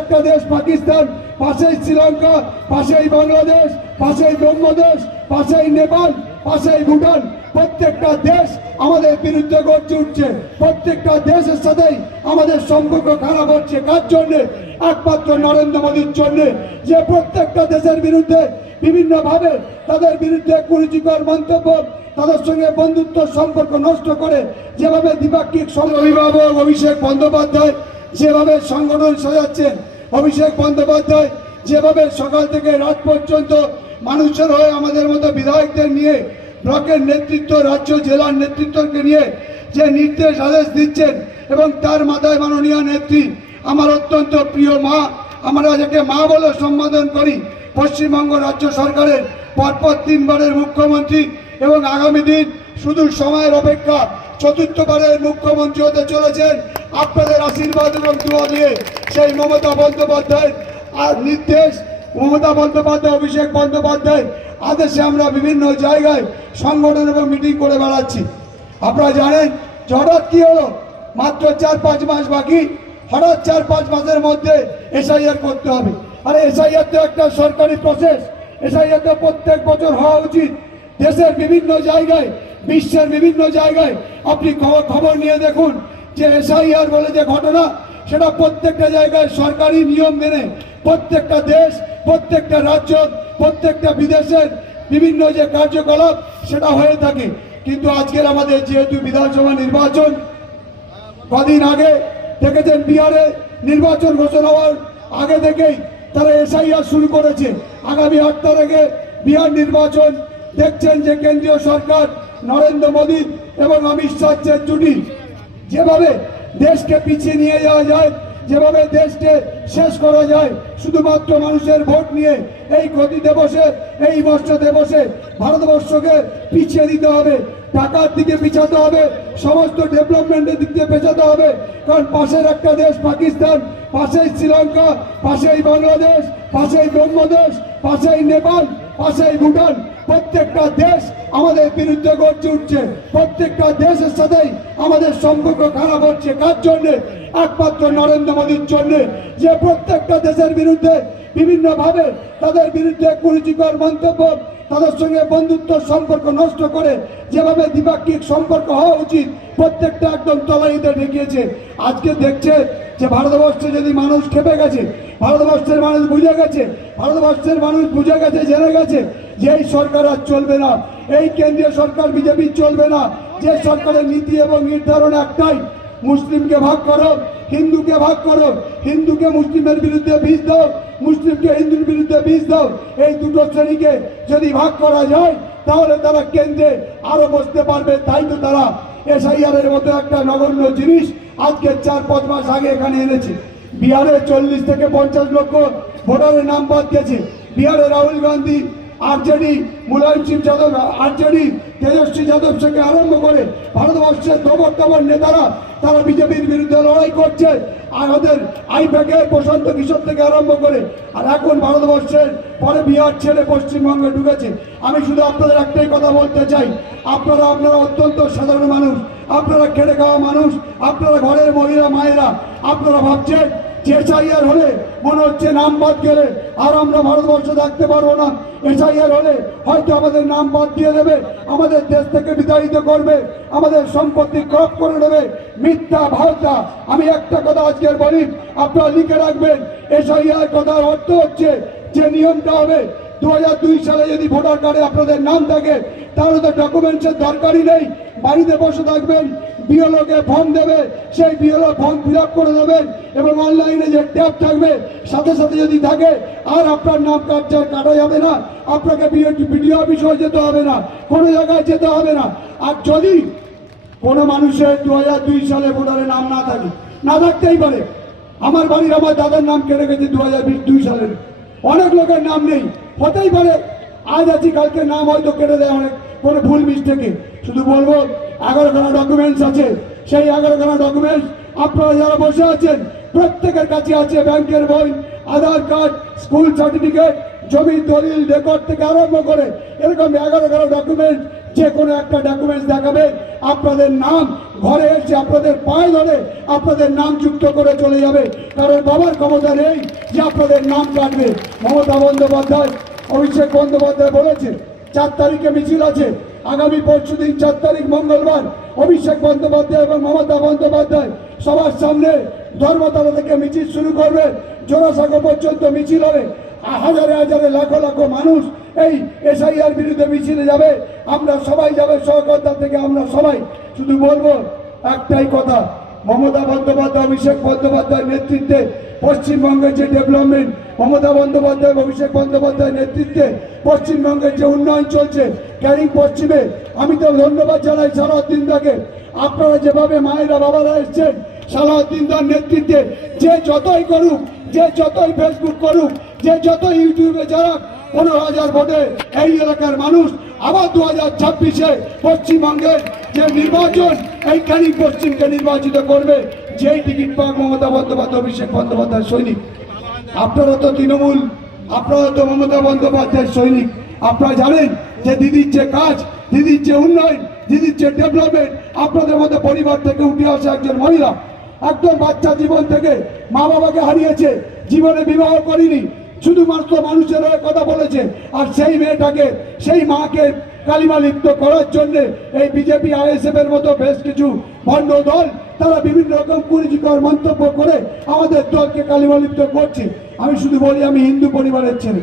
একটা দেশ পাকিস্তান, পাশেই শ্রীলঙ্কা, পাশেই বাংলাদেশ, পাশেই ব্রহ্মদেশ পাশেই নেপাল, পাশেই ভুটান। প্রত্যেকটা দেশ আমাদের বিরুদ্ধে গর্জে উঠছে প্রত্যেকটা দেশের সাথেই আমাদের সম্পর্ক খারাপ হচ্ছে। কার জন্য? একমাত্র নরেন্দ্র মোদীর জন্য। যে প্রত্যেকটা দেশের বিরুদ্ধে বিভিন্ন ভাবে তাদের বিরুদ্ধে কুরুচিকর মন্তব্য, তাদের সঙ্গে বন্ধুত্ব সম্পর্ক নষ্ট করে যেভাবে দ্বিপাক্ষিক অভিভাবক অভিষেক বন্দ্যোপাধ্যায় যেভাবে সংগঠন সাজাচ্ছেন, অভিষেক বন্দ্যোপাধ্যায়, যেভাবে সকাল থেকে রাত পর্যন্ত মানুষের হয়ে আমাদের মতো বিধায়কদের নিয়ে, ব্লকের নেতৃত্ব, রাজ্য জেলার নেতৃত্বকে নিয়ে যে নির্দেশ আদেশ দিচ্ছেন এবং তার মাথায় মাননীয় নেত্রী, আমার অত্যন্ত প্রিয় মা, আমরা যাকে মা বলে সম্বোধন করি, পশ্চিমবঙ্গ রাজ্য সরকারের পরপর তিনবারের মুখ্যমন্ত্রী এবং আগামী দিন শুধু সময়ের অপেক্ষা চতুর্থবারের মুখ্যমন্ত্রী হতে চলেছেন। আপনাদের আশীর্বাদ এবং দোয়া দিয়ে সেই মমতা বন্দ্যোপাধ্যায় আর নির্দেশ। মমতা বন্দ্যোপাধ্যায়, অভিষেক বন্দ্যোপাধ্যায় আদেশে আমরা বিভিন্ন জায়গায় সংগঠন এবং মিটিং করে বেড়াচ্ছি। আপনারা জানেন হঠাৎ কি হলো? মাত্র চার পাঁচ মাস বাকি। হঠাৎ চার পাঁচ মাসের মধ্যে এসআইআর করতে হবে। আরে, এসআইআর তো একটা সরকারি প্রসেস এসআইআর তো প্রত্যেক বছর হওয়া উচিত। দেশের বিভিন্ন জায়গায় বিশ্বের বিভিন্ন জায়গায় আপনি খবর নিয়ে দেখুন যে এসআইআর বলে যে ঘটনা, সেটা প্রত্যেকটা জায়গায় সরকারি নিয়ম মেনে প্রত্যেকটা দেশ, প্রত্যেকটা রাজ্য, প্রত্যেকটা বিদেশের বিভিন্ন যে কার্যকলাপ, সেটা হয়ে থাকে। কিন্তু আজকের আমাদের যেহেতু বিধানসভা নির্বাচন, কদিন আগে দেখেছেন বিহারে নির্বাচন ঘোষণা হওয়ার আগে থেকেই তারা এসআইআর শুরু করেছে। আগামী আট তারিখে বিহার নির্বাচন, দেখছেন যে কেন্দ্রীয় সরকার নরেন্দ্র মোদী এবং অমিত শাহ জুটি, যেভাবে দেশকে পিছিয়ে নিয়ে যাওয়া যায়, যেভাবে দেশকে শেষ করা যায়, শুধুমাত্র মানুষের ভোট নিয়ে এই গতিতে বসে, এই বর্ষতে বসে ভারতবর্ষকে পিছিয়ে দিতে হবে টাকার দিকে পিছাতে হবে, সমস্ত ডেভেলপমেন্টের দিক দিয়ে পেছাতে হবে। কারণ পাশের একটা দেশ পাকিস্তান, পাশেই শ্রীলঙ্কা, পাশেই বাংলাদেশ, পাশেই ব্রহ্মদেশ, পাশেই নেপাল, পাশেই ভুটান, প্রত্যেকটা দেশ আমাদের বিরুদ্ধে গর্জে উঠছে। প্রত্যেকটা দেশের সাথেই আমাদের সম্পর্ক খারাপ হচ্ছে। কার জন্য? একমাত্র নরেন্দ্র মোদীর জন্য। যে প্রত্যেকটা দেশের বিরুদ্ধে বিভিন্ন ভাবে তাদের বিরুদ্ধে কুরুচিকর মন্তব্য, তাদের সঙ্গে বন্ধুত্ব, সম্পর্ক নষ্ট করে যেভাবে দ্বিপাক্ষিক সম্পর্ক হওয়া উচিত, প্রত্যেকটা একদম তলাইতে ঢেকিয়েছে আজকে দেখছে যে ভারতবর্ষে যদি মানুষ খেপে গেছে, ভারতবর্ষের মানুষ বুঝে গেছে, ভারতবর্ষের মানুষ বুঝে গেছে, জেনে গেছে যে এই সরকার আর চলবে না। এই কেন্দ্রীয় সরকার বিজেপি চলবে না। যে সরকারের নীতি এবং নির্ধারণ একটাই, মুসলিমকে ভাগ করো, হিন্দুকে ভাগ করো, হিন্দুকে মুসলিমের বিরুদ্ধে বীজ দাও, মুসলিমকে হিন্দুর বিরুদ্ধে বীজ দাও। এই দুটো শ্রেণীকে যদি ভাগ করা যায়, তাহলে তারা কেন্দ্রে আরও বসতে পারবে। তাই তো তারা এসআইআর এর মতো একটা নগণ্য জিনিস আজকে চার, পাঁচ মাস আগে এখানে এনেছে। বিহারে চল্লিশ থেকে পঞ্চাশ লক্ষ ভোটারের নাম বাদ গেছে। বিহারে রাহুল গান্ধী আরজেডি মুলায়ম সিং যাদব আরজেডি তেজস্বী যাদব থেকে আরম্ভ করে ভারতবর্ষের দবর নেতারা, তারা বিজেপির বিরুদ্ধে লড়াই করছে। আর ওদের আইপ্যাকের প্রশান্ত কিশোর থেকে আরম্ভ করে, আর এখন ভারতবর্ষের পরে বিহার ছেড়ে পশ্চিমবঙ্গে ঢুকেছে। আমি শুধু আপনাদের একটাই কথা বলতে চাই, আপনারা আপনারা অত্যন্ত সাধারণ মানুষ, আপনারা খেটে খাওয়া মানুষ, আপনারা ঘরের মহিলা, মায়েরা, আপনারা ভাবছেন যে এসআইআর হলে মনে হচ্ছে নাম বাদ গেলে আর আমরা ভারতবর্ষ থাকতে পারব না। এসআইআর হলে হয়তো আমাদের নাম বাদ দিয়ে দেবে, আমাদের দেশ থেকে বিতাড়িত করবে, আমাদের সম্পত্তি ক্রপ করে নেবে মিথ্যা, ভাওতা, আমি একটা কথা আজকের বলি, আপনারা লিখে রাখবেন, এসআইআর কথার অর্থ হচ্ছে যে নিয়মটা হবে দু সালে যদি ভোটার কার্ডে আপনাদের নাম থাকে, তাহলে তো ডকুমেন্টসের দরকারই নেই। বাড়িতে বসে থাকবেন, বিএলওকে ফর্ম দেবে, সেই বিএলও ফর্ম ফিল করে দেবেন এবং অনলাইনে যে ট্যাব থাকবে, সাথে সাথে যদি থাকে, আর আপনার নাম কার্ড কাটা যাবে না, আপনাকে বিডিও অফিসেও যেতে হবে না, কোনো জায়গায় যেতে হবে না। আর যদি কোনো মানুষের দু দুই সালে ভোটারের নাম না থাকে, না থাকতেই পারে। আমার বাড়ির আমার দাদার নাম কেটে গেছে দু হাজার দুই সালের। অনেক লোকের নাম নেই। হতেই পারে আজ আছি, কালকে নাম হয়তো কেটে দেয় অনেক। কোনো ভুল মিস্টেকে। শুধু বলব, এগারোখানা ডকুমেন্টস আছে। সেই এগারোখানা ডকুমেন্টস আপনারা যারা বসে আছেন, প্রত্যেকের কাছে আছে ব্যাংকের বই, আধার কার্ড, স্কুল সার্টিফিকেট জমির দলিল রেকর্ড থেকে আরম্ভ করে এরকম এগারো এগারোখানা ডকুমেন্ট যে কোনো একটা ডকুমেন্টস দেখাবে, আপনাদের নাম ঘরে এসে আপনাদের পায়ে ধরে আপনাদের নাম যুক্ত করে চলে যাবে। কারণ বাবার ক্ষমতা নেই যে আপনাদের নাম কাটবে। মমতা বন্দ্যোপাধ্যায়, অভিষেক বন্দ্যোপাধ্যায় বলেছে, চার তারিখে মিছিল আছে। আগামী পরশু দিন চার তারিখ মঙ্গলবার অভিষেক বন্দ্যোপাধ্যায় এবং মমতা বন্দ্যোপাধ্যায় সবার সামনে ধর্মতলা থেকে মিছিল শুরু করবে। জোড়াসাঁকো পর্যন্ত মিছিল হবে। হাজারে হাজারে লাখো লাখো মানুষ এই এসআইআর বিরুদ্ধে মিছিলে যাবে, আমরা সবাই যাবে, সহকর্তা থেকে আমরা সবাই। শুধু বলব, একটাই কথা, মমতা বন্দ্যোপাধ্যায়, অভিষেক বন্দ্যোপাধ্যায়ের নেতৃত্বে, পশ্চিমবঙ্গের যে ডেভেলপমেন্ট, মমতা বন্দ্যোপাধ্যায় অভিষেক বন্দ্যোপাধ্যায়ের নেতৃত্বে, পশ্চিমবঙ্গের যে উন্নয়ন চলছে, ক্যারিং পশ্চিমে, আমি তো ধন্যবাদ জানাই সারাউদ্দিন দাকে। আপনারা যেভাবে মায়েরা, বাবারা এসছেন, সালাউদ্দিন দার নেতৃত্বে, যে যতই করুক, যে যতই ফেসবুক করুক, যে যতই ইউটিউবে যারা পনেরো হাজার ভোটে এই এলাকার মানুষ আবার দু হাজার ছাব্বিশে পশ্চিমবঙ্গের যে নির্বাচন, এই ক্যানিং পশ্চিমকে নির্বাচিত করবে, যেই টিকিট পাক মমতা বন্দ্যোপাধ্যায়, অভিষেক বন্দ্যোপাধ্যায় সৈনিক। আপনারা তো তৃণমূল, আপনারা তো মমতা বন্দ্যোপাধ্যায়ের সৈনিক। আপনারা জানেন যে দিদির যে কাজ, দিদির যে উন্নয়ন, দিদির যে ডেভেলপমেন্ট, আপনাদের মধ্যে পরিবার থেকে উঠে আসা একজন মহিলা, একদম বাচ্চা জীবন থেকে মা বাবাকে হারিয়েছে, জীবনে বিবাহ করিনি। শুধুমাত্র মানুষের হয়ে কথা বলেছে, আর সেই মেয়েটাকে, সেই মাকে কালিমা লিপ্ত করার জন্য এই বিজেপি, আইএসএফ এর মতো বেশ কিছু ভণ্ড দল, তারা বিভিন্ন রকম কুরুচিকর মন্তব্য করে আমাদের দলকে কালিমা লিপ্ত করছে। আমি শুধু বলি, আমি হিন্দু পরিবারের ছেলে।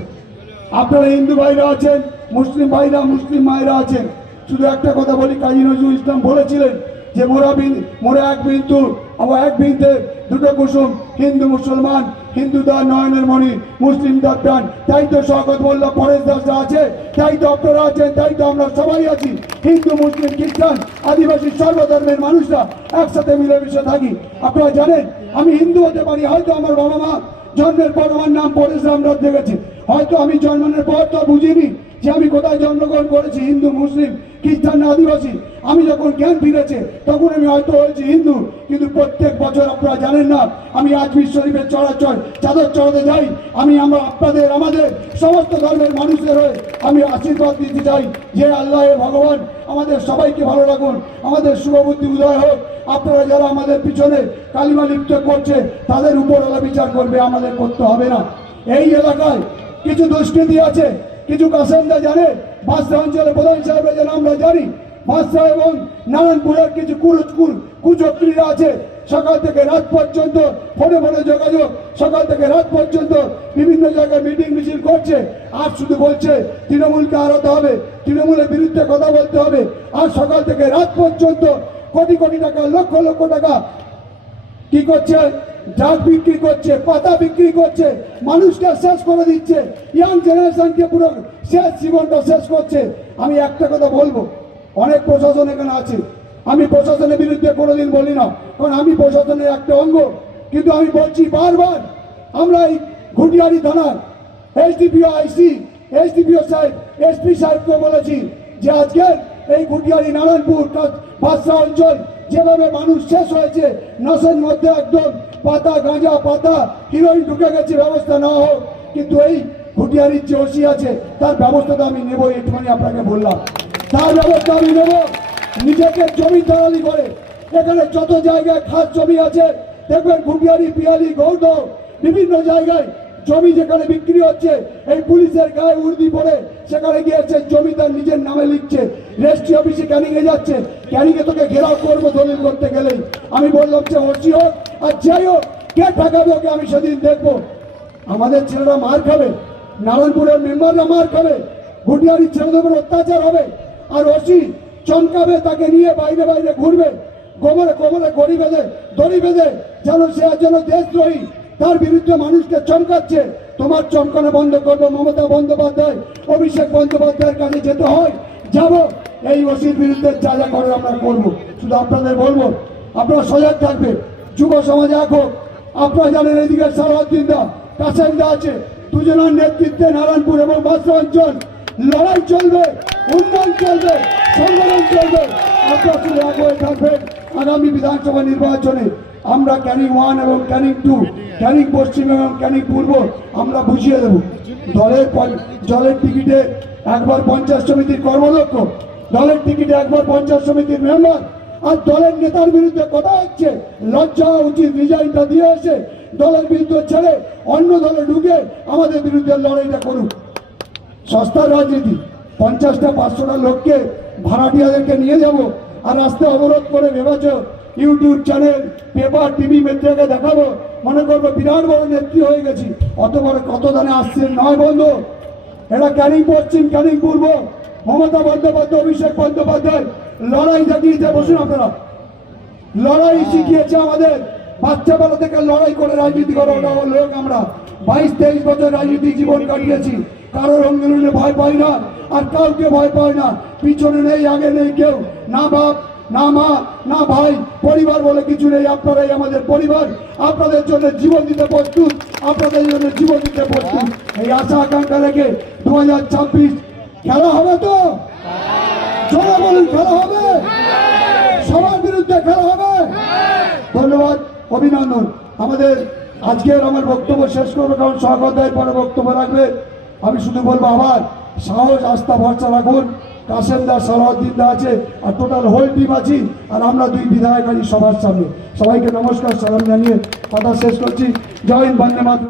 আপনারা হিন্দু ভাইরা আছেন, মুসলিম ভাইরা, মুসলিম মায়েরা আছেন। শুধু একটা কথা বলি, কাজী নজরুল ইসলাম বলেছিলেন যে, মোরা বিন মোরা এক বিন্দু, আমার এক বিন্দে দুটো কুসুম, হিন্দু, মুসলমান হিন্দু দার নয়নের মণি, মুসলিম দার প্রাণ। তাই তো শকত মোল্লা পরেশ দাসরা আছে, তাই তো আপনারা আছেন, তাই তো আমরা সবাই আছি। হিন্দু, মুসলিম, খ্রিস্টান, আদিবাসী, সর্বধর্মের মানুষরা একসাথে মিলেমিশে থাকি। আপনারা জানেন, আমি হিন্দু হতে পারি, হয়তো আমার বাবা মা জন্মের পর আমার নাম পরেশ রামরাজ দেখেছে। হয়তো আমি জন্মানোর পর তো বুঝিনি যে আমি কোথায় জন্মগ্রহণ করেছি, হিন্দু, মুসলিম, খ্রিস্টান, আদিবাসী। আমি যখন জ্ঞান ফিরেছে, তখন আমি হয়তো হয়েছি হিন্দু। কিন্তু প্রত্যেক বছর আপনারা জানেন না, আমি আজমির শরীফের চড়াচড় চাদর চড়াতে যাই। আমি আমরা আপনাদের, আমাদের সমস্ত ধর্মের মানুষের হয়ে আমি আশীর্বাদ দিতে চাই। যে আল্লাহ ভগবান, আমাদের সবাইকে ভালো রাখুন, আমাদের শুভবুদ্ধি উদয় হোক। আপনারা যারা আমাদের পিছনে কালিমা লিপ্ত করছে, তাদের উপর ওরা বিচার করবে, আমাদের করতে হবে না। এই এলাকায় কিছু দুষ্কৃতি আছে, কিছু কাসেন্দা জানে। বাস্তা অঞ্চলের প্রধান সাহেবের যেন আমরা জানি। বাস্তা এবং নারায়ণপুরের কিছু কুরুচকুর কুচক্রীরা আছে। সকাল থেকে রাত পর্যন্ত ফোনে ফোনে যোগাযোগ, সকাল থেকে রাত পর্যন্ত বিভিন্ন জায়গায় মিটিং মিছিল করছে। আর শুধু বলছে, তৃণমূলকে হারাতে হবে, তৃণমূলের বিরুদ্ধে কথা বলতে হবে। আর সকাল থেকে রাত পর্যন্ত কোটি কোটি টাকা, লক্ষ লক্ষ টাকা কি করছে? ড্রাগ বিক্রি করছে, পাতা বিক্রি করছে, মানুষকে শেষ করে দিচ্ছে। ইয়াং জেনারেশনকে পুরো শেষ জীবনটা শেষ করছে। আমি একটা কথা বলব, অনেক প্রশাসন এখানে আছে। আমি প্রশাসনের বিরুদ্ধে কোনোদিন বলি না, কারণ আমি প্রশাসনের একটা অঙ্গ। কিন্তু আমি বলছি বারবার, আমরা এই ঘুটিয়ারি থানার এসডিপিও আইসি, এসডিপিও সাহেব, এসপি সাহেবকে বলেছি যে আজকের এই ঘুটিয়ারি নারায়ণপুর বাদশা অঞ্চল যেভাবে মানুষ শেষ হয়েছে নশের মধ্যে একদম পাতা, গাঁজা, পাতা হিরোইন ঢুকে গেছে, ব্যবস্থা না হোক। কিন্তু এই ঘুটিয়ারির যে ওসি আছে, তার ব্যবস্থাটা আমি নেব একটুখানি আপনাকে বললাম। তার ব্যবস্থা আমি নেব। নিজেকে জমি দালালি করে। এখানে যত জায়গায় খাস জমি আছে, দেখবেন ঘুটিয়ারি, পিয়ালি গৌদ বিভিন্ন জায়গায় জমি যেখানে বিক্রি হচ্ছে, এই পুলিশের গায়ে উর্দি পরে সেখানে গিয়েছে, জমি তার নিজের নামে লিখছে রেজিস্ট্রি অফিসে ক্যানিং এ যাচ্ছে ক্যানিং এ তোকে ঘেরাও করব দলিল করতে গেলেই। আমি বললাম যে ওসি হোক, আর যাই হোক, কে ঠেকাবে ওকে আমি সেদিন দেখব। আমাদের ছেলেরা মার খাবে, নারায়ণপুরের মেম্বাররা মার খাবে ঘুটিয়ারির ছেলেদের অত্যাচার হবে, আর ওসি চমকাবে, তাকে নিয়ে বাইরে বাইরে ঘুরবে গোমরে কোমরে গড়ি বেঁধে, দড়ি বেঁধে, যেন সে যেন দেশদ্রোহী তার বিরুদ্ধে মানুষকে চমকাচ্ছে। তোমার চমকানো বন্ধ করব, মমতা বন্দ্যোপাধ্যায়, অভিষেক বন্দ্যোপাধ্যায়ের কাছে যেতে হয়, যাব। এই ওসির বিরুদ্ধে যা যা করার আমরা করব। শুধু আপনাদের বলব, আপনারা সজাগ থাকবে যুব সমাজ এখন আপনারা জানেন এদিকে সারাউদ্দিন দা আছে। দুজনের নেতৃত্বে নারায়ণপুর এবং বাসা অঞ্চল লড়াই চলবে, উন্নয়ন চলবে, সংগ্রাম চলবে। আপনারা শুধু এক হয়ে থাকবেন। আগামী বিধানসভা নির্বাচনে আমরা ক্যানিং ওয়ান এবং ক্যানিং টু, ক্যানিং পশ্চিম এবং ক্যানিং পূর্ব, আমরা বুঝিয়ে দেব। দলের জলের টিকিটে একবার পঞ্চায়েত সমিতির কর্মদক্ষ, দলের টিকিটে একবার পঞ্চায়েত সমিতির মেম্বার, আর দলের নেতার বিরুদ্ধে কথা হচ্ছে, লজ্জা উচিত রিজাইনটা দিয়ে এসে দলের বিরুদ্ধে ছেড়ে অন্য দলে ঢুকে আমাদের বিরুদ্ধে লড়াইটা করুক। সস্তার রাজনীতি, পঞ্চাশটা পাঁচশোটা লোককে ভাড়াটিয়াদেরকে নিয়ে যাব আর রাস্তা অবরোধ করে ভেবেছ ইউটিউব চ্যানেল পেপার টিভি মিডিয়াকে দেখাবো। মনে করব বিরাট বড় নেত্রী হয়ে গেছি। অত বড় কত দানে আসছেন নয় বন্ধু। এরা ক্যানিং পশ্চিম, ক্যানিং পূর্ব। মমতা বন্দ্যোপাধ্যায়, অভিষেক বন্দ্যোপাধ্যায়, লড়াই দেখিয়েছে বসুন আপনারা। লড়াই শিখিয়েছে আমাদের। বাচ্চাবেলা থেকে লড়াই করে রাজনীতি করা লোক আমরা। বাইশ, তেইশ বছর রাজনীতি জীবন কাটিয়েছি। কারোর অঙ্গনে ভয় পাই না, আর কাউকে ভয় পাই না। পিছনে নেই, আগে নেই কেউ। না বাপ না মা, না ভাই, পরিবার বলে কিছু নেই, আপনারাই আমাদের পরিবার। আপনাদের জন্য জীবন দিতে প্রস্তুত, আপনাদের জন্য জীবন দিতে প্রস্তুত। এই আশা আকাঙ্ক্ষা রেখে দু হাজার ছাব্বিশ খেলা হবে তো? জোরে বলুন, খেলা হবে? সবার বিরুদ্ধে খেলা হবে? ধন্যবাদ, অভিনন্দন। আমাদের আজকের আমার বক্তব্য শেষ করব, কারণ সহকর্তায় পরে বক্তব্য রাখবে। আমি শুধু বলব আবার সাহস, আস্থা, ভরসা রাখুন। কাসেম দা দা আছে, আর টোটাল হোল টিম আছি, আর আমরা দুই বিধায়ক আছি সবার সামনে। সবাইকে নমস্কার, সালাম জানিয়ে কথা শেষ করছি। জয় হিন্দ, বন্দে মাতরম।